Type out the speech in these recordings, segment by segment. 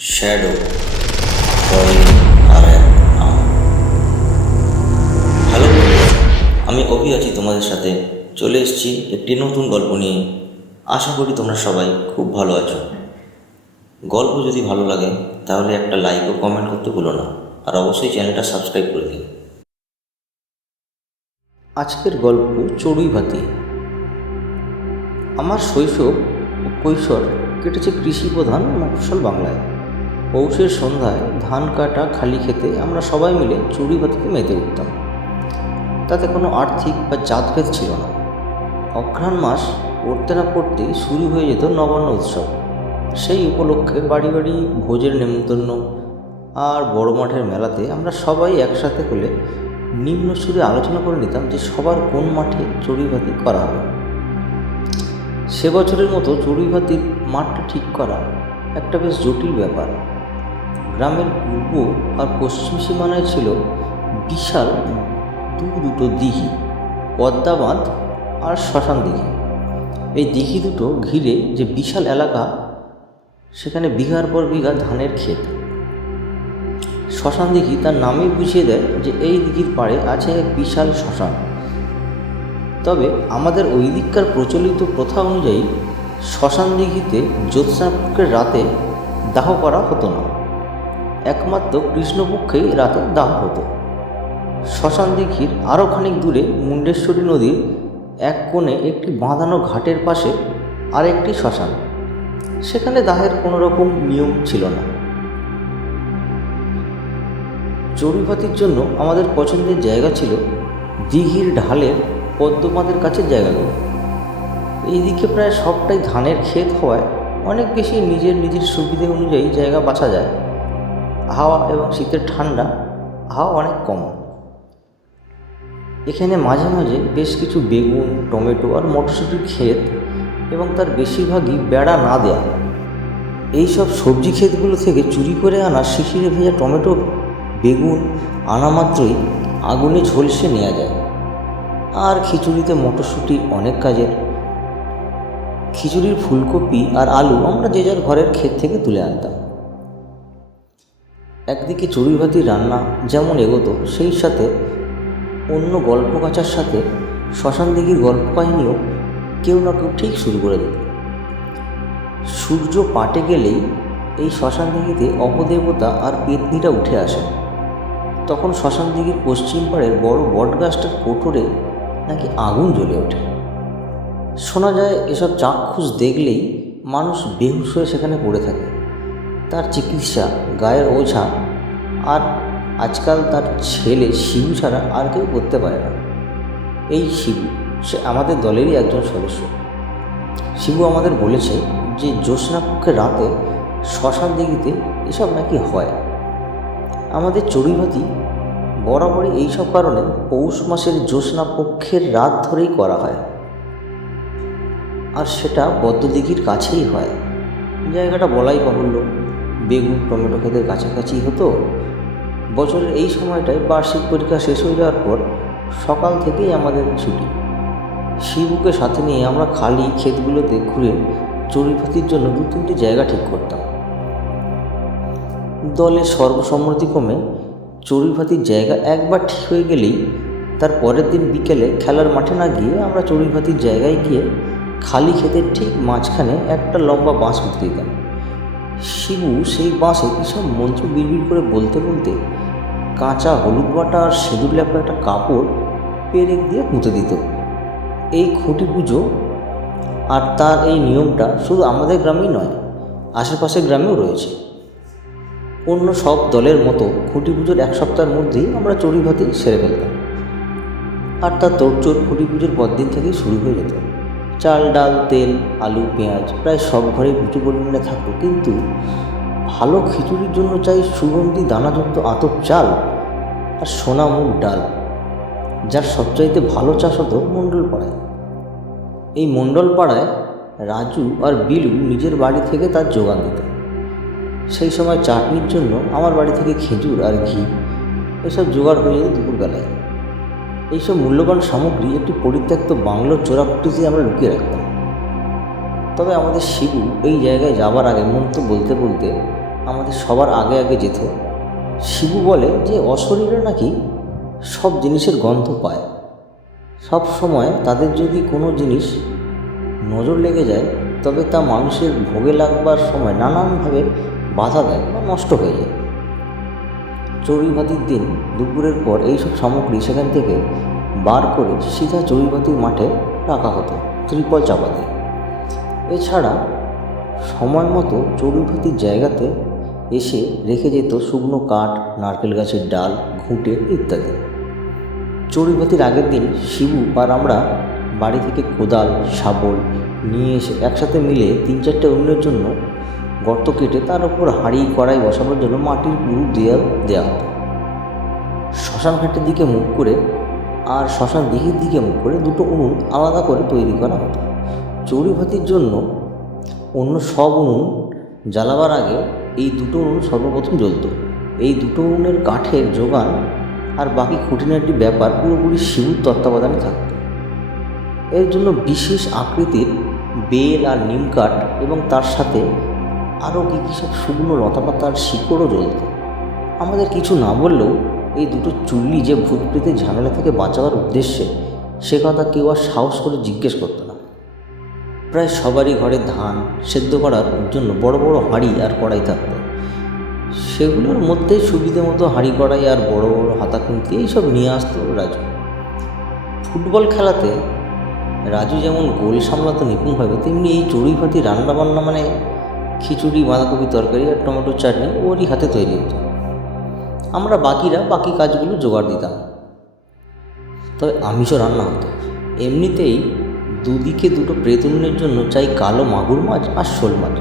Shadow আর hello আমি অভি আছি তোমাদের সাথে। চলে এসেছি একটি নতুন গল্প নিয়ে। আশা করি তোমরা সবাই খুব ভালো আছো। গল্প যদি ভালো লাগে, তাহলে একটা লাইক ও কমেন্ট করতে ভুলো না। আর অবশ্যই চ্যানেলটা সাবস্ক্রাইব করে দিও। আজকের গল্প চড়ুই ভাতি। আমার শৈশব ও কৈশোর কেটেছে কৃষি প্রধান মফস্বল বাংলায়। পৌষের সন্ধ্যায় ধান কাটা, খালি খেতে আমরা সবাই মিলে চুরি ভাতিতে মেতে উঠতাম। তাতে কোনো আর্থিক বা জাতভেদ ছিল না। অঘ্রাণ মাস পড়তে না পড়তেই শুরু হয়ে যেত নবান্ন উৎসব। সেই উপলক্ষে বাড়ি বাড়ি ভোজের নেমন্তন্ন আর বড় মাঠের মেলাতে আমরা সবাই একসাথে হলে নিম্ন সুরে আলোচনা করে নিতাম যে সবার কোন মাঠে চড়ুইভাতি করা হবে। সে বছরের মতো চড়ুইভাতির মাঠটা ঠিক করা একটা বেশ জটিল ব্যাপার। গ্রামের পূর্ব আর পশ্চিম সীমানায় ছিল বিশাল দু দুটো দিঘি পদ্মা বাঁধ আর শ্মশান দিঘি। এই দিঘি দুটো ঘিরে যে বিশাল এলাকা, সেখানে বিঘার পর বিঘা ধানের ক্ষেত। শ্মশান দিঘি তার নামেই বুঝিয়ে দেয় যে এই দিঘির পাড়ে আছে এক বিশাল শ্মশান। তবে আমাদের ওই দিককার প্রচলিত প্রথা অনুযায়ী, শ্মশান দিঘিতে জ্যোৎস্নাপক্ষের রাতে দাহ করা হতো না। একমাত্র কৃষ্ণপক্ষেই রাতে দাহ হতো। শ্মশান দীঘির আরও খানিক দূরে মুন্ডেশ্বরী নদীর এক কোণে একটি বাঁধানো ঘাটের পাশে আরেকটি শ্মশান। সেখানে দাহের কোনো রকম নিয়ম ছিল না। চড়ুইভাতির জন্য আমাদের পছন্দের জায়গা ছিল দিঘির ঢালের পদ্মপাদের কাছে জায়গাগুলো। এইদিকে প্রায় সবটাই ধানের ক্ষেত হওয়ায় অনেক বেশি নিজের নিজের সুবিধে অনুযায়ী জায়গা বাছা যায়। হাওয়া এবং শীতের ঠান্ডা, হাওয়া অনেক কম। এখানে মাঝে মাঝে বেশ কিছু বেগুন, টমেটো আর মটরশুঁটির ক্ষেত এবং তার বেশিরভাগই বেড়া না দেয়া এইসব সবজি ক্ষেতগুলো থেকে চুরি করে আনা শিশিরে ভেজা টমেটো, বেগুন, আনা মাত্রই আগুনে ঝলসে নেওয়া যায়। আর খিচুড়িতে মটরশুঁটি অনেক কাজের। খিচুড়ির ফুলকপি আর আলু আমরা যে যার ঘরের ক্ষেত থেকে তুলে আনতাম। একদিকে চড়ুইভাতি রান্না যেমন এগোতো, সেই সাথে অন্য গল্প কাচার সাথে শ্মশান দিঘির গল্প কাহিনীও কেউ না কেউ ঠিক শুরু করে দিত। সূর্য পাটে গেলেই এই শ্মশান দিঘিতে অপদেবতা আর পেতনিরা উঠে আসে। তখন শ্মশান দিঘির পশ্চিম পাড়ের বড় বটগাছটার কোঠরে নাকি আগুন জ্বলে ওঠে। শোনা যায়, এসব চাক্ষুষ দেখলেই মানুষ বেহুশ হয়ে সেখানে পড়ে থাকে। তার চিকিৎসা, গায়ের ওঝা আর আজকাল তার ছেলে শিবু ছাড়া আর কেউ করতে পারে না। এই শিবু, সে আমাদের দলেরই একজন সদস্য। শিবু আমাদের বলেছে যে জ্যোৎস্নাপক্ষের রাতে শ্মশান দিঘিতে এসব নাকি হয়। আমাদের চড়ুইভাতি বরাবরই এইসব কারণে পৌষ মাসের জ্যোৎস্না পক্ষের রাত ধরেই করা হয়। আর সেটা পদ্মদিঘির কাছেই হয়। জায়গাটা বলাই বাহুল্য। বেগুন, টমেটো ক্ষেতের কাছাকাছি হতো। বছরের এই সময়টায় বার্ষিক পরীক্ষা শেষ হয়ে যাওয়ার পর সকাল থেকেই আমাদের ছুটি। শিবুকে সাথে নিয়ে আমরা খালি ক্ষেতগুলোতে ঘুরে চড়ুইপাতির জন্য দু তিনটি জায়গা ঠিক করতাম। দলের সর্বসম্মতিক্রমে চড়ুইভাতির জায়গা একবার ঠিক হয়ে গেলেই তার পরের দিন বিকেলে খেলার মাঠে না গিয়ে আমরা চড়ুইভাতির জায়গায় গিয়ে খালি ক্ষেতের ঠিক মাঝখানে একটা লম্বা বাঁশ পুঁতে দিতাম শিবু সেই বাঁশে কিসব মন্ত্র বিড়বিড় করে বলতে বলতে কাঁচা হলুদ বাটা আর সিঁদুর লেপা একটা কাপড় পেরেক দিয়ে পুঁতে দিত। এই খুঁটি পুজো আর তার এই নিয়মটা শুধু আমাদের গ্রামেই নয়, আশেপাশের গ্রামেও রয়েছে। অন্য সব দলের মতো খুঁটি পুজোর এক সপ্তাহের মধ্যেই আমরা চড়ি চড়ুইভাতি সেরে ফেলতাম। আর তার তোড়জোড় খুঁটি পুজোর পরদিন থেকেই শুরু হয়ে যেত। চাল, ডাল, তেল, আলু, পেঁয়াজ, প্রায় সব ঘরেই প্রচুর পরিমাণে থাকতো। কিন্তু ভালো খিচুড়ির জন্য চাই সুগন্ধি, দানাযুক্ত আতপ চাল আর সোনা মুগ ডাল, যার সবচাইতে ভালো চাষ হতো মণ্ডল পাড়ায় এই মণ্ডল পাড়ায় রাজু আর বিলু নিজের বাড়ি থেকে তার যোগান দিত সেই সময় চাটনির জন্য আমার বাড়ি থেকে খেজুর আর ঘি, এসব জোগাড় হয়ে যেত দুপুরবেলায়। এইসব মূল্যবান সামগ্রী একটি পরিত্যক্ত বাংলোর চোরাকুটিতে আমরা লুকিয়ে রাখতাম। তবে আমাদের শিবু এই জায়গায় যাবার আগে মন তো বলতে বলতে আমাদের সবার আগে আগে যেত। শিবু বলে যে অশরীরে নাকি সব জিনিসের গন্ধ পায়। সব সময় তাদের যদি কোনো জিনিস নজর লেগে যায়, তবে তা মানুষের ভোগে লাগবার সময় নানানভাবে বাধা দেয় বা নষ্ট হয়ে যায়। চড়ুইভাতির দিন দুপুরের পর এইসব সামগ্রী সেখান থেকে বার করে সিধা চড়ুইভাতির মাঠে রাখা হতো, ত্রিপল চাপা দিয়ে এছাড়া সময় মতো চড়ুইভাতির জায়গাতে এসে রেখে যেত শুকনো কাঠ, নারকেল গাছের ডাল, ঘুঁটে ইত্যাদি। চড়ুইভাতির আগের দিন শিবু আর আমরা বাড়ি থেকে কোদাল, শাবল নিয়ে এসে একসাথে মিলে তিন চারটে অন্যের জন্য গর্ত কেটে তার উপর হাঁড়ি, কড়াই বসানোর জন্য মাটির পুরু দেওয়া দেওয়া হতো। শ্মশান ঘাটের দিকে মুখ করে আর শ্মশান দিঘির দিকে মুখ করে দুটো উনুন আলাদা করে তৈরি করা হতো। চড়ুইভাতির জন্য অন্য সব উনুন জ্বালাবার আগে এই দুটো উনুন সর্বপ্রথম জ্বলত। এই দুটো উনুনের কাঠের যোগান আর বাকি খুঁটিনাটি ব্যাপার পুরোপুরি শিবুর তত্ত্বাবধানে থাকত। এর জন্য বিশেষ আকৃতির বেল আর নিমকাঠ এবং তার সাথে আরও কী কী সব শুকনো লতাপাতার শিকড়ও জ্বলত। আমাদের কিছু না বললেও এই দুটো চুল্লি যে ভূত প্রেতের ঝামেলা থেকে বাঁচাবার উদ্দেশ্যে সে কথা কেউ আর সাহস করে জিজ্ঞেস করতো না। প্রায় সবারই ঘরে ধান, সেদ্ধ করার জন্য বড় বড় হাঁড়ি আর কড়াই থাকতো। সেগুলোর মধ্যেই সুবিধে মতো হাঁড়ি কড়াই আর বড় বড় হাতা খুন্তি এইসব নিয়ে আসতো রাজু। ফুটবল খেলাতে রাজু যেমন গোল সামলাতে নিপুণভাবে তেমনি এই চড়ুইভাতি রান্নাবান্না মানে খিচুড়ি, বাঁধাকপি তরকারি আর টমেটো চাটনি ওরই হাতে তৈরি হতো। আমরা বাকিরা বাকি কাজগুলো জোগাড় দিতাম। তবে আমিষও রান্না হতো। এমনিতেই দুদিকে দুটো প্রেতনের জন্য চাই কালো মাগুর মাছ আর শোল মাছ।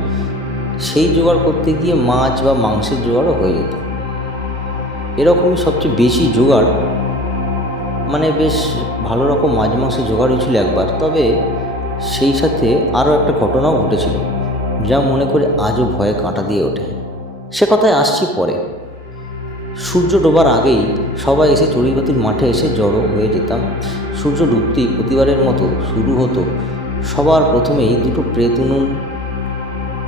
সেই জোগাড় করতে গিয়ে মাছ বা মাংসের জোগাড়ও হয়ে যেত। এরকমই সবচেয়ে বেশি জোগাড় মানে বেশ ভালো রকম মাছ মাংসের জোগাড় হয়েছিল একবার। তবে সেই সাথে আরও একটা ঘটনাও ঘটেছিল। যা মনে করে আজও ভয়ে কাঁটা দিয়ে ওঠে। সে কথায় আসছি পরে। সূর্য ডোবার আগেই সবাই এসে চড়িবাতির মাঠে এসে জড়ো হয়ে যেতাম। সূর্য ডুবতেই প্রতিবারের মতো শুরু হতো। সবার প্রথমেই দুটো প্রেতুনুন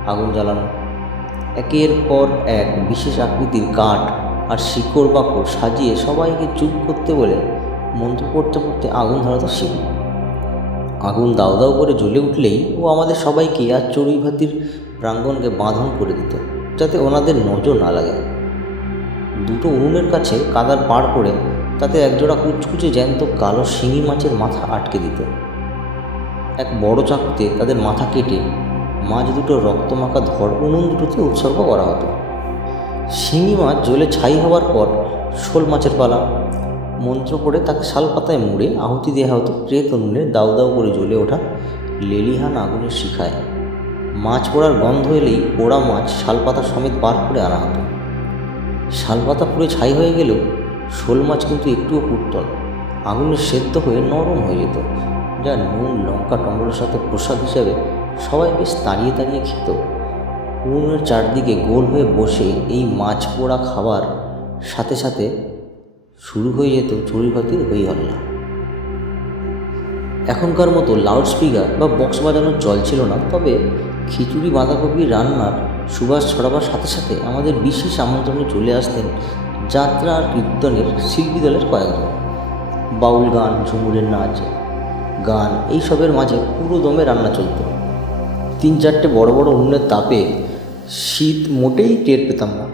আগুন জ্বালানো। একের পর এক বিশেষ আকৃতির কাঠ আর শিকড় বাকড় সাজিয়ে সবাইকে চুপ করতে বলে মন্ত্র পড়তে পড়তে আগুন ধরাতো শিব। আগুন দাউ দাউ করে জ্বলে উঠলেই ও আমাদের সবাইকে আর চড়ুইভাতির প্রাঙ্গণকে বাঁধন করে দিত, যাতে ওনাদের নজর না লাগে। দুটো উনুনের কাছে কাদার পার করে তাতে একজোড়া কুচকুচে জ্যান্ত কালো শিঙি মাছের মাথা আটকে দিত। এক বড় চাকুতে তাদের মাথা কেটে মাছ দুটো রক্তমাখা ধর উনুন দুটোতে উৎসর্গ করা হতো। শিঙি মাছ জ্বলে ছাই হওয়ার পর শোল মাছের পালা মন্ত্র করে তাকে শালপাতায় মুড়ে আহুতি দেওয়া হতো প্রেত দাউ দাউ করে জ্বলে ওঠা লেলিহান আগুনের শিখায়। মাছ পোড়ার গন্ধ এলেই পোড়া মাছ শালপাতা সমেত বার করে আনা হতো। শালপাতা পুড়ে ছাই হয়ে গেলেও শোল মাছ কিন্তু একটুও পুড়ত না। আগুনে সেদ্ধ হয়ে নরম হয়ে যেত, যা নুন, লঙ্কা, টমেটোর সাথে প্রসাদ হিসাবে সবাই বেশ তাড়িয়ে তাড়িয়ে খেত। উনুনের চারদিকে গোল হয়ে বসে এই মাছ পোড়া খাবার সাথে সাথে শুরু হয়ে যেত চড়ুইভাতির হই হল্লা। এখনকার মতো লাউডস্পিকার বা বক্স বাজানোর চল ছিল না, তবে খিচুড়ি, বাঁধাকপি, রান্নার সুবাস ছড়াবার সাথে সাথে আমাদের বিশেষ আমন্ত্রণে চলে আসতেন যাত্রা আর কীর্তনের শিল্পী দলের কয়েকজন। বাউল গান, ঝুমুরের নাচ, গান এইসবের মাঝে পুরো দমে রান্না চলত। তিন চারটে বড় বড় উনুনের তাপে শীত মোটেই টের পেতাম না।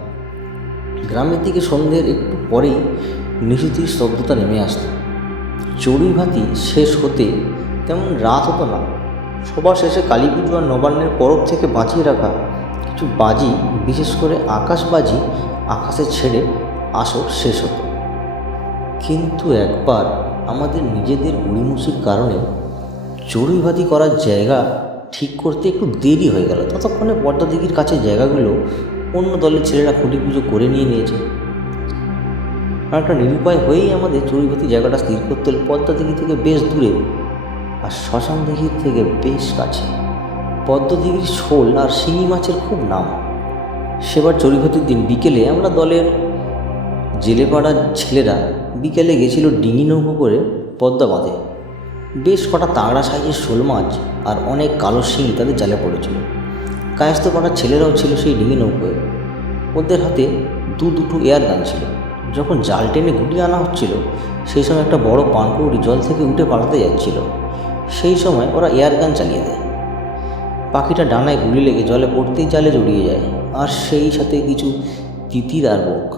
গ্রামের দিকে সন্ধ্যের একটু পরেই নিশুতির স্তব্ধতা নেমে আসত চড়ুই ভাতি শেষ হতে তেমন রাত হতো না। সবার শেষে কালী পুজো আর নবান্নের পরব থেকে বাঁচিয়ে রাখা কিছু বাজি, বিশেষ করে আকাশবাজি আকাশে ছেড়ে আসর শেষ হতো। কিন্তু একবার আমাদের নিজেদের উড়িমুসির কারণে চড়ুইভাতি করার জায়গা ঠিক করতে একটু দেরি হয়ে গেল। ততক্ষণে পদ্মা দিঘির কাছে জায়গাগুলো অন্য দলের ছেলেরা খুঁটি পুজো করে নিয়ে নিয়েছে। একটা নিরুপায় হয়েই আমাদের চড়ুইভাতি জায়গাটা স্থির করতে হলো। পদ্মা দিঘি থেকে বেশ দূরে আর শ্মশান দিঘির থেকে বেশ কাছে। পদ্মা দিঘির শোল আর শিঙি মাছের খুব নাম। সেবার চড়ুইভাতির দিন বিকেলে আমরা দলের জেলেপাড়ার ছেলেরা বিকেলে গেছিল ডিঙি নৌকো করে পদ্মা বাঁধে। বেশ কটা তাগড়া সাইজের শোল মাছ আর অনেক কালো শিঙি তাদের জালে পড়েছিল। কায়স্ত পাড়ার ছেলেরাও ছিল সেই ডিঙি নৌকোয়। ওদের হাতে দু দুটো এয়ার গান ছিল। যখন জাল টেনে গুটিয়ে আনা হচ্ছিল, সেই সময় একটা বড় পানকৌড়ি জল থেকে উঠে পালাতে যাচ্ছিল। সেই সময় ওরা এয়ার গান চালিয়ে দেয়। পাখিটা ডানায় গুলি লেগে জলে পড়তেই জালে জড়িয়ে যায়। আর সেই সাথে কিছু তিতির আর বক।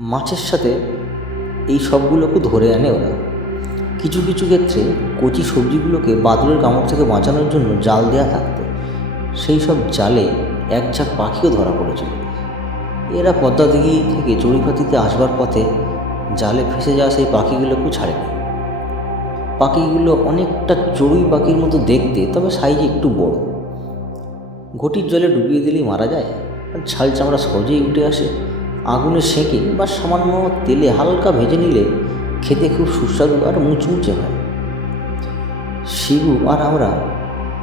মাছের সাথে এই সবগুলোকে ধরে আনে ওরা। কিছু কিছু ক্ষেত্রে কচি সবজিগুলোকে বাদুড়ের কামড় থেকে বাঁচানোর জন্য জাল দেওয়া থাকতো। সেই সব জালে এক ঝাঁক পাখিও ধরা পড়েছিল। এরা পদ্মা দিঘি থেকে চড়িপাতিতে আসবার পথে জালে ফেসে যাওয়া সেই পাখিগুলোকেও ছাড়েনি। পাখিগুলো অনেকটা চড়ুই পাখির মতো দেখতে, তবে সাইজে একটু বড়। ঘটির জলে ডুবিয়ে দিলেই মারা যায়, আর ছাল চামড়া সহজেই উঠে আসে। আগুনে সেঁকে বা সামান্য তেলে হালকা ভেজে নিলে খেতে খুব সুস্বাদু আর মুচমুচে হয়। শিবু আর আমরা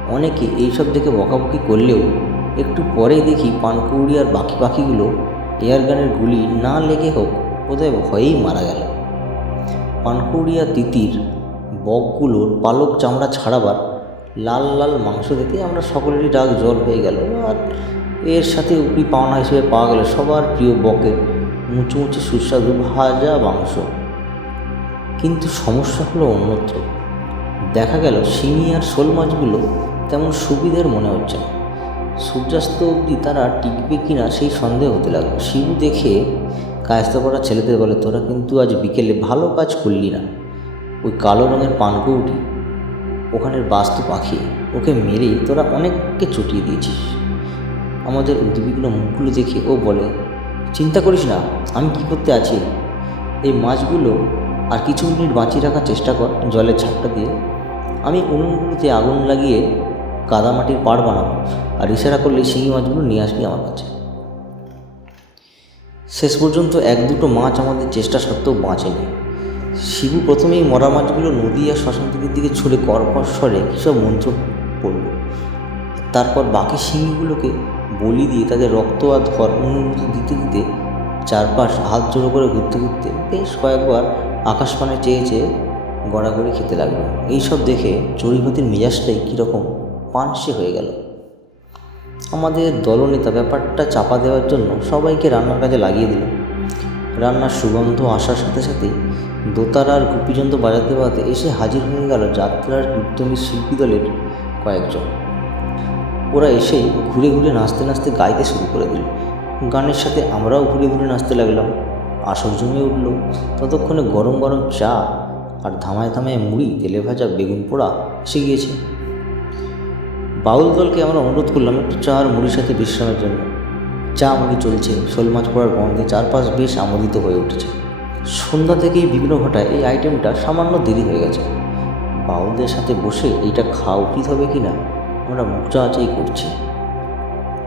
অনেকে এইসব দেখে বকাবকি করলেও একটু পরে দেখি পানকৌড়ি আর বাকি পাখিগুলো এয়ারগানের গুলি না লেগে হোক, বোধহয় ভয়েই মারা গেল। পানকৌড়ি আর তিতির বকগুলোর পালক চামড়া ছাড়াবার লাল লাল মাংস দেখে আমরা সকলেরই ডাক জল হয়ে গেল আর এর সাথে উপরি পাওনা হিসেবে পাওয়া গেল সবার প্রিয় বকের মুচমুচে সুস্বাদু ভাজা মাংস। কিন্তু সমস্যা হলো অন্যত্র। দেখা গেল শিঙি আর শোল মাছগুলো তেমন সুবিধের মনে হচ্ছে না। সূর্যাস্ত অবধি তারা টিকবে কি না সেই সন্দেহ হতে লাগল। শিবু দেখে কায়স্ত করা ছেলেদের বলে, তোরা কিন্তু আজ বিকেলে ভালো কাজ করলি না। ওই কালো রঙের পানকৌটি ওখানের বাস্তু পাখি, ওকে মেরে তোরা অনেককে চটিয়ে দিয়েছিস। আমাদের উদ্বিগ্ন মুখগুলো দেখে ও বলে, চিন্তা করিস না, আমি কি করতে আছি? এই মাছগুলো আর কিছু মিনিট বাঁচিয়ে রাখার চেষ্টা কর জলের ছাপটা দিয়ে। আমি উনুনগুলোতে আগুন লাগিয়ে কাদামাটির পাড় বানাবো আর ইশারা করলে শিঙি মাছগুলো নিয়ে আসবি আমার কাছে। শেষ পর্যন্ত এক দুটো মাছ আমাদের চেষ্টা সত্ত্বেও বাঁচেনি। শিবু প্রথমেই মরা মাছগুলো নদী আর শ্মশান দিকে ছুড়ে কর্কশ স্বরে কীসব মন্ত্র পড়ল। তারপর বাকি শিঙিগুলোকে বলি দিয়ে তাদের রক্ত আর ধর অনুভূতি দিতে দিতে চারপাশ হাত জোড়ো করে ঘুরতে ঘুরতে বেশ কয়েকবার আকাশপানে চেয়ে চেয়ে গড়াগড়ি খেতে লাগল। এইসব দেখে চড়িভাতির মেজাজটাই কীরকম পানসে হয়ে গেল। আমাদের দলনেতা ব্যাপারটা চাপা দেওয়ার জন্য সবাইকে রান্নার কাজে লাগিয়ে দিল। রান্নার সুগন্ধ আসার সাথে সাথেই দোতারা আর গুপিযন্ত্র বাজাতে বাজাতে এসে হাজির হয়ে গেল যাত্রার কীর্তনী শিল্পী দলের কয়েকজন। ওরা এসেই ঘুরে ঘুরে নাচতে নাচতে গাইতে শুরু করে দিল। গানের সাথে আমরাও ঘুরে ঘুরে নাচতে লাগলাম। আসর জমে উঠল। ততক্ষণে গরম গরম চা আর ধামায় ধামায় মুড়ি, তেলে ভাজা বেগুন পোড়া এসে গিয়েছে। বাউল দলকে আমরা অনুরোধ করলাম একটু চা আর মুড়ির সাথে বিশ্রামের জন্য। চা মুড়ি চলছে, শোল মাছ পড়ার গন্ধে চারপাশ বেশ আমোদিত হয়ে উঠেছে। সন্ধ্যা থেকেই বিঘ্ন ঘটায় এই আইটেমটা সামান্য দেরি হয়ে গেছে। বাউলদের সাথে বসে এইটা খাওয়া উচিত হবে কি না আমরা মুখ চাচাই করছি।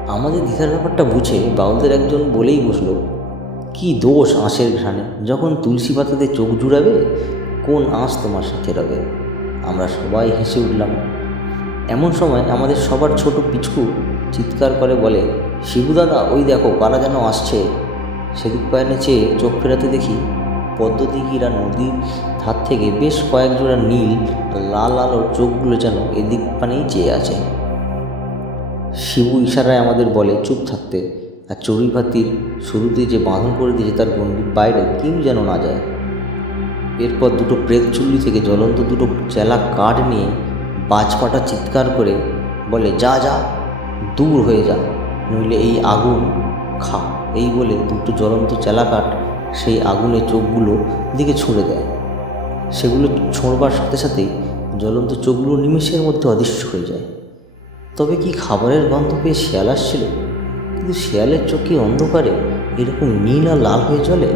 আমাদের দ্বিধার ব্যাপারটা বুঝে বাউলদের একজন বলেই বসল, কি দোষ আঁশের ঘ্রাণে? যখন তুলসী পাতাতে চোখ জুড়াবে, কোন আঁশ তোমার সাথে রবে? আমরা সবাই হেসে উঠলাম এমন সময় আমাদের সবার ছোট পিছকু চিৎকার করে বলে, শিবু দাদা, ওই দেখো কারা যেন আসছে। সেদিক পায়নে চেয়ে চোখ ফেরাতে দেখি পদ্মদিঘির নদীর ধার থেকে বেশ কয়েক জোড়া নীল লাল আলোর চোখগুলো যেন এদিক পানেই চেয়ে আছে। শিবু ইশারায় আমাদের বলে, চুপ থাকতে। আর চড়ুইভাতির শুরুতে যে বাঁধন করে দিয়েছে তার গণ্ডির বাইরে কেউ যেন না যায়। এরপর দুটো প্রেত চুল্লি থেকে জ্বলন্ত দুটো চেলা কাঠ নিয়ে বাজপাটা চিৎকার করে বলে, যা যা, দূর হয়ে যা, নইলে এই আগুন খা। এই বলে দুটো জ্বলন্ত চেলা কাঠ সেই আগুনের চোখগুলো দিকে ছুঁড়ে দেয়। সেগুলো ছোঁড়বার সাথে সাথেই জ্বলন্ত চোখগুলো নিমেষের মধ্যে অদৃশ্য হয়ে যায়। তবে কি খাবারের গন্ধ পেয়ে শেয়াল আসছিল? কিন্তু শেয়ালের চোখে অন্ধকারে এরকম নীল আর লাল হয়ে চলে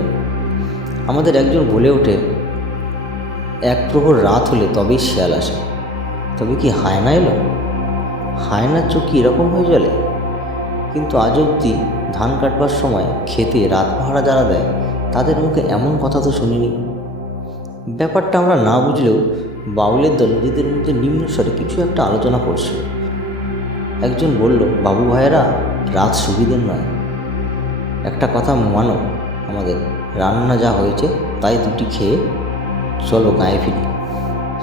আমাদের একজন বলে ওঠে, এক প্রহর রাত হলে তবেই শেয়াল আসে। তবে কি হায়না এলো? হায়নার চোখ এরকম হয়ে জ্বলে? কিন্তু আজ অবধি ধান কাটবার সময় খেতে রাত পাহারা যারা দেয়, তাদের মুখে এমন কথা তো শুনিনি। ব্যাপারটা আমরা না বুঝলেও বাউলের দল নিজেদের মধ্যে নিম্ন স্বরে কিছু একটা আলোচনা করছিল একজন বলল, বাবু ভাইয়েরা, রাত সুবিধের নয়। একটা কথা মানো, আমাদের রান্না যা হয়েছে, তাই দুটি খেয়ে চলো গায়ে ফিরি।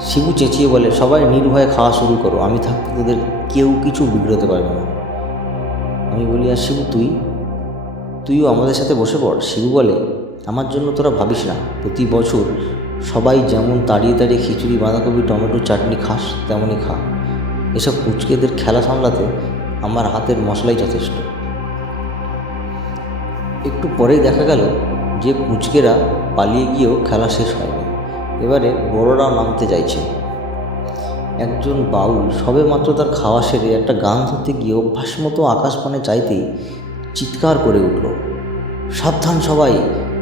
শিবু চেঁচিয়ে বলে, সবাই নির্ভয়ে খাওয়া শুরু করো, আমি থাকতে তোদের কেউ কিছু বিগড়তে পারবে না। আমি বলি, আর শিবু, তুই? তুইও আমাদের সাথে বসে পড়। শিবু বলে, আমার জন্য তোরা ভাবিস না, প্রতি বছর সবাই যেমন তাড়িয়ে তাড়িয়ে খিচুড়ি, বাঁধাকপি, টমেটো, চাটনি খাস, তেমনই খা। এসব পুচকেদের খেলা সামলাতে আমার হাতের মশলাই যথেষ্ট। একটু পরেই দেখা গেল যে পুচকেরা পালিয়ে গিয়েও খেলা শেষ হয়নি। এবারে বড়রাও নামতে চাইছে। একজন বাউল সবে মাত্র তার খাওয়া সেরে একটা গান ধরতে গিয়ে অভ্যাস মতো আকাশপানে চাইতেই চিৎকার করে উঠল। সাবধান সবাই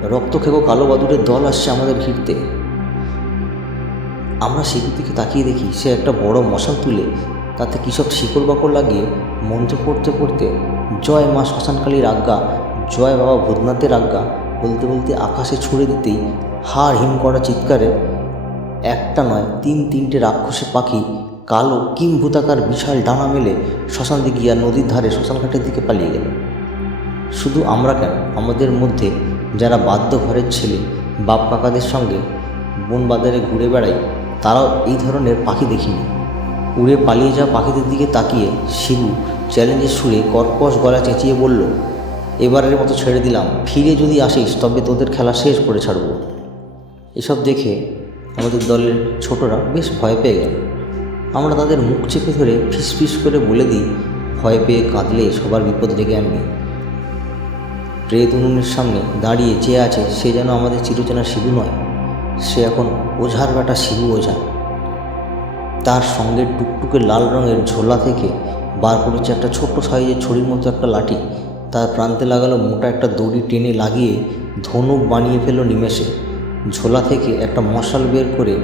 রক্ত খেকো কালো বাদুরের দল আসছে আমাদের ঘিরতে। আমরা সেদিক দিকে তাকিয়ে দেখি সে একটা বড় মশাল তুলে তাতে কী সব শিকড় বাকড় লাগিয়ে মন্ত্র পড়তে পড়তে, জয় মা শ্মশানকালীর আজ্ঞা, জয় বাবা ভূতনাথের আজ্ঞা বলতে বলতে আকাশে ছুড়ে দিতেই হাড় হিম করা চিৎকারে, একটা নয়, তিন তিনটে রাক্ষসে পাখি, কালো কিংভূতাকার বিশাল ডানা মেলে শ্মশান দিকে গিয়া নদীর ধারে শ্মশানঘাটের দিকে পালিয়ে গেল। শুধু আমরা কেন? আমাদের মধ্যে যারা বাদ্য ঘরের ছেলে, বাপ কাকাদের সঙ্গে বন বাজারে ঘুরে বেড়াই, তারাও এই ধরনের পাখি দেখিনি। উড়ে পালিয়ে যাওয়া পাখিদের দিকে তাকিয়ে শিবু চ্যালেঞ্জের সুরে কর্কশ গলা চেঁচিয়ে বলল, এবারের মতো ছেড়ে দিলাম, ফিরে যদি আসিস তবে তোদের খেলা শেষ করে ছাড়ব। এসব দেখে আমাদের দলের ছোটরা বেশ ভয় পেয়ে গেল। আমরা তাদের মুখ চেপে ধরে ফিসফিস করে বলে দিই, ভয় পেয়ে কাঁদলে সবার বিপদ ডেকে আনবে। প্রেত উনুনের সামনে দাঁড়িয়ে যে আছে, সে যেন আমাদের চিরচেনা শিবু নয়। সে এখন ওঝার বেটা শিবু ওঝা। তার সঙ্গে টুকটুকে লাল রঙের ঝোলা থেকে বার করেছে একটা ছোট্ট সাইজের ছড়ির মতো একটা লাঠি। তার প্রান্তে লাগালো মোটা একটা দড়ি টেনে লাগিয়ে ধনুক বানিয়ে ফেলল নিমেষে। ঝোলা থেকে একটা মশাল বের করে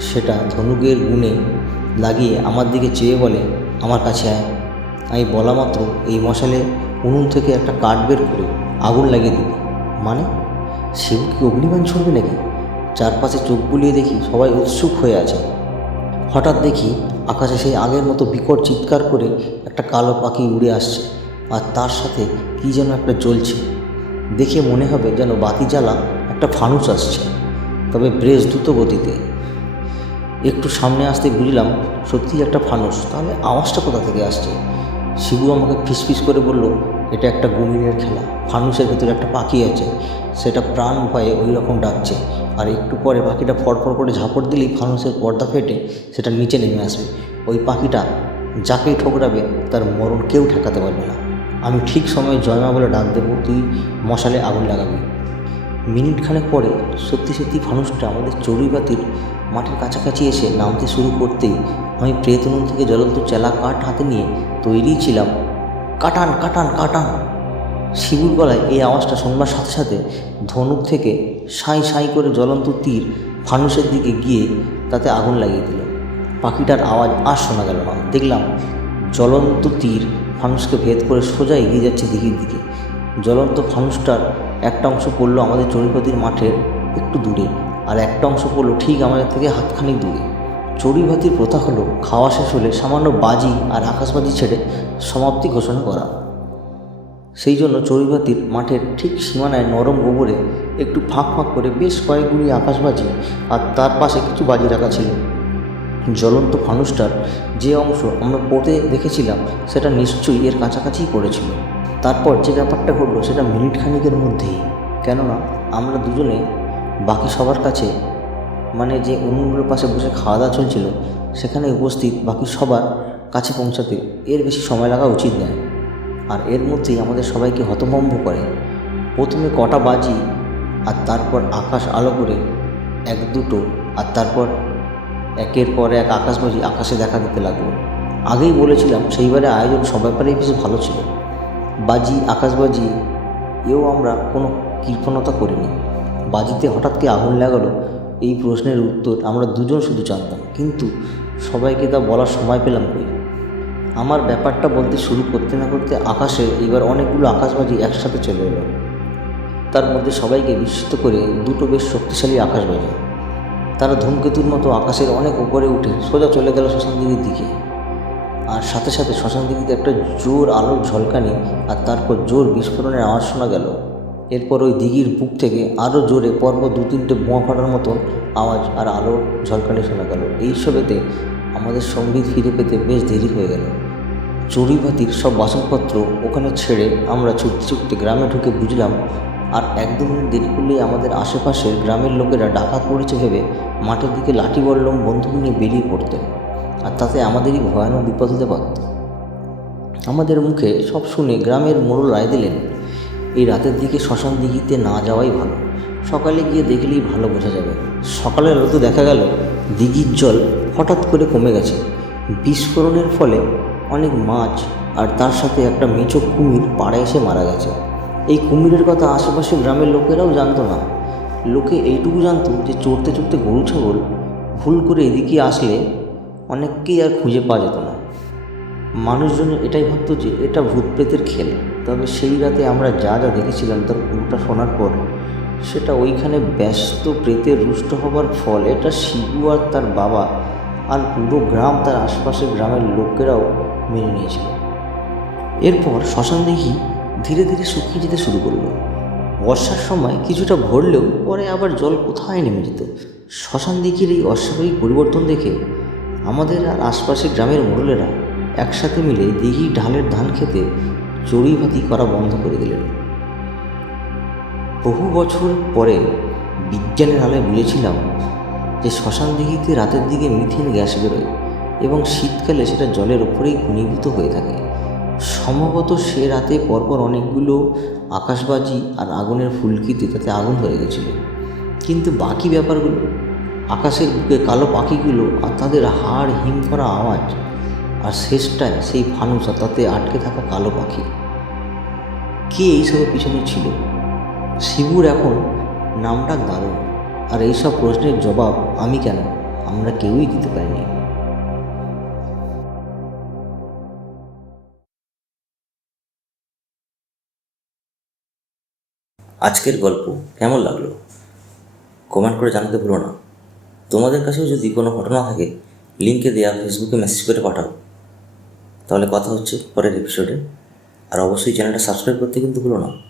সেটা ধনুকের গুণে লাগিয়ে আমার দিকে চেয়ে বলে, আমার কাছে আয়। আমি বলা মাত্র এই মশালে উনুন থেকে একটা কাঠ বের করে আগুন লাগিয়ে দিবি মানে? শিবু কি অগ্নিবাণ ছড়বে নাকি? চারপাশে চোখ বুলিয়ে দেখি সবাই উৎসুক হয়ে আছে। হঠাৎ দেখি আকাশে সেই আগের মতো বিকট চিৎকার করে একটা কালো পাখি উড়ে আসছে আর তার সাথে কী যেন একটা জ্বলছে। দেখে মনে হবে যেন বাতি জ্বালা একটা ফানুস আসছে। তবে ব্রেজ দ্রুত গতিতে। একটু সামনে আসতে বুঝলাম, সত্যিই একটা ফানুস। তাহলে আওয়াজটা কোথা থেকে আসছে? শিবু আমাকে ফিসফিস করে বলল, এটা একটা গুমিনের খেলা। ফানুসের ভিতরে একটা পাখি আছে। সেটা প্রাণ ভয়ে ওই রকম ডাকছে। আর একটু পরে পাখিটা ফড়ফড় করে ঝাপড় দিলেই ফানুসের পর্দা ফেটে সেটা নিচে নেমে আসবে। ওই পাখিটা যাকেই ঠোকরাবে, তার মরণ কেউ ঠেকাতে পারবে না। আমি ঠিক সময়ে জয়মা বলে ডাক দেবো, তুই মশালে আগুন লাগাবি। মিনিট খানেক পরে সত্যি সত্যি ফানুসটা আমাদের চড়ুইবাতির মাঠের কাছাকাছি এসে নামতে শুরু করতেই আমি প্রেতনুন থেকে জ্বলন্ত চেলা কাঠ হাতে নিয়ে তৈরিই ছিলাম। কাটান কাটান কাটান। শিবুর গলায় এই আওয়াজটা শোনবার সাথে সাথে ধনুক থেকে সাঁই সাঁই করে জ্বলন্ত তীর ফানুসের দিকে গিয়ে তাতে আগুন লাগিয়ে দিল। পাখিটার আওয়াজ আর শোনা গেল না। দেখলাম জ্বলন্ত তীর ফানুসকে ভেদ করে সোজা এগিয়ে যাচ্ছে দিঘির দিকে। জ্বলন্ত ফানুসটার একটা অংশ পড়ল আমাদের চড়িপতির মাঠের একটু দূরে, আর একটা অংশ পড়ল ঠিক আমাদের থেকে হাতখানি দূরে। চড়িভাতির প্রথা হলো খাওয়া শেষ হলে সামান্য বাজি আর আকাশবাজি ছেড়ে সমাপ্তি ঘোষণা করা। সেই জন্য চড়ুইভাতির মাঠের ঠিক সীমানায় নরম গোবরে একটু ফাঁক ফাঁক করে বেশ কয়েকগুলি আকাশবাজি আর তার পাশে কিছু বাজি রাখা ছিল। জ্বলন্ত ফানুসটার যে অংশ আমরা পড়তে দেখেছিলাম, সেটা নিশ্চয়ই এর কাছাকাছিই পড়েছিল। তারপর যে ব্যাপারটা ঘটলো সেটা মিনিট খানিকের মধ্যেই। কেননা আমরা দুজনে বাকি সবার কাছে মানে যে উনুনগুলোর পাশে বসে খাওয়া দাওয়া চলছিল, সেখানে উপস্থিত বাকি সবার কাছে পৌঁছাতে এর বেশি সময় লাগা উচিত নয়। আর এর মধ্যেই আমাদের সবাইকে হতভম্ব করে। প্রথমে কটা বাজি, আর তারপর আকাশ আলো করে এক দুটো, আর তারপর একের পর এক আকাশবাজি আকাশে দেখা দিতে লাগল। আগেই বলেছিলাম সেইবারে আয়োজন সব ব্যাপারেই বেশ ভালো ছিল। বাজি, আকাশবাজি, এও আমরা কোনো কৃপণতা করিনি। বাজিতে হঠাৎ কি আগুন লাগালো? এই প্রশ্নের উত্তর আমরা দুজন শুধু জানতাম, কিন্তু সবাইকে তা বলার সময় পেলাম কই? আমার ব্যাপারটা বলতে শুরু করতে না করতে আকাশে এবার অনেকগুলো আকাশবাজি একসাথে চলে এলো। তার মধ্যে সবাইকে বিস্মিত করে দুটো বেশ শক্তিশালী আকাশবাজি। তারা ধূমকেতুর মতো আকাশের অনেক উপরে উঠে সোজা চলে গেল শ্মশান দিঘির দিকে। আর সাথে সাথে শ্মশান দিঘিতে একটা জোর আলোর ঝলকানি আর তারপর জোর বিস্ফোরণের আওয়াজ শোনা গেল। এরপর ওই দিঘির বুক থেকে আরও জোরে পরপর দু তিনটে বোমা ফাটার মতন আওয়াজ আর আলোর ঝলকানি শোনা গেল। এইসবেতে আমাদের সংগীত ফিরে পেতে বেশ দেরি হয়ে গেল। চড়ুইভাতির সব বাসনপত্র ওখানে ছেড়ে আমরা ছুটতে ছুটতে গ্রামে ঢুকে বুঝলাম, আর একদম দেরি করলেই আমাদের আশেপাশের গ্রামের লোকেরা ডাকাত পড়েছে ভেবে মাঠের দিকে লাঠি বললম বন্দুক নিয়ে বেরিয়ে পড়তেন আর তাতে আমাদেরই ভয়ানক বিপদ হতে পারত। আমাদের মুখে সব শুনে গ্রামের মোড়ল রায় দিলেন, এই রাতের দিকে শ্মশান দিঘিতে না যাওয়াই ভালো। সকালে গিয়ে দেখলেই ভালো বোঝা যাবে। সকালের আলোতে দেখা গেল, দিঘির জল হঠাৎ করে কমে গেছে। বিস্ফোরণের ফলে অনেক মাছ আর তার সাথে একটা মেচো কুমির পাড়ে এসে মারা গেছে। এই কুমিরের কথা আশেপাশে গ্রামের লোকেরাও জানতো না। লোকে এইটুকু জানতো যে চড়তে চড়তে গরু ছাগল ভুল করে এদিকে আসলে অনেককেই আর খুঁজে পাওয়া যেত না। মানুষজন এটাই ভাবতো যে এটা ভূত প্রেতের খেল। তবে সেই রাতে আমরা যা যা দেখেছিলাম তার পুরোটা শোনার পর সেটা ওইখানে ব্যস্ত প্রেতের রুষ্ট হবার ফল। এটা শিবু আর তার বাবা আর পুরো গ্রাম, তার আশপাশের গ্রামের লোকেরাও মেনে নিয়েছিল। এরপর শ্মশান দেখি ধীরে ধীরে শুকিয়ে যেতে শুরু করল। বর্ষার সময় কিছুটা ভরলেও পরে আবার জল কোথায় নেমে যেত? শ্মশান দিঘির এই অস্বাভাবিক পরিবর্তন দেখে আমাদের আর আশপাশের গ্রামের মোড়লেরা একসাথে মিলে দিঘি ঢালের ধান খেতে চড়ুইভাতি করা বন্ধ করে দিলেন। বহু বছর পরে বিজ্ঞানের আলোয় বুঝেছিলাম যে শ্মশান দিঘিতে রাতের দিকে মিথেন গ্যাস বেরোয় এবং শীতকালে সেটা জলের ওপরেই ঘনীভূত হয়ে থাকে। সম্ভবত সে রাতে পরপর অনেকগুলো আকাশবাজি আর আগুনের ফুলকিতে তাতে আগুন ধরে গেছিল। কিন্তু বাকি ব্যাপারগুলো আকাশের বুকে কালো পাখিগুলো আর তাদের হাড় হিম করা আওয়াজ আর শেষটায় সেই ফানুস তাতে আটকে থাকা কালো পাখি। কে এইসবের পিছনে ছিল? শিবুর এখন নামটা দারুণ। আর এইসব প্রশ্নের জবাব আমি কেন? আমরা কেউই দিতে পারিনি। আজকের গল্প কেমন লাগল? কমেন্ট করে জানাতে ভুলো না। তোমাদের কাছেও যদি কোনো ঘটনা থাকে লিঙ্কে দেওয়া ফেসবুকে মেসেজ করে পাঠাও। তাহলে কথা হচ্ছে পরের এপিসোডে আর অবশ্যই চ্যানেলটা সাবস্ক্রাইব করতে কিন্তু ভুলো না।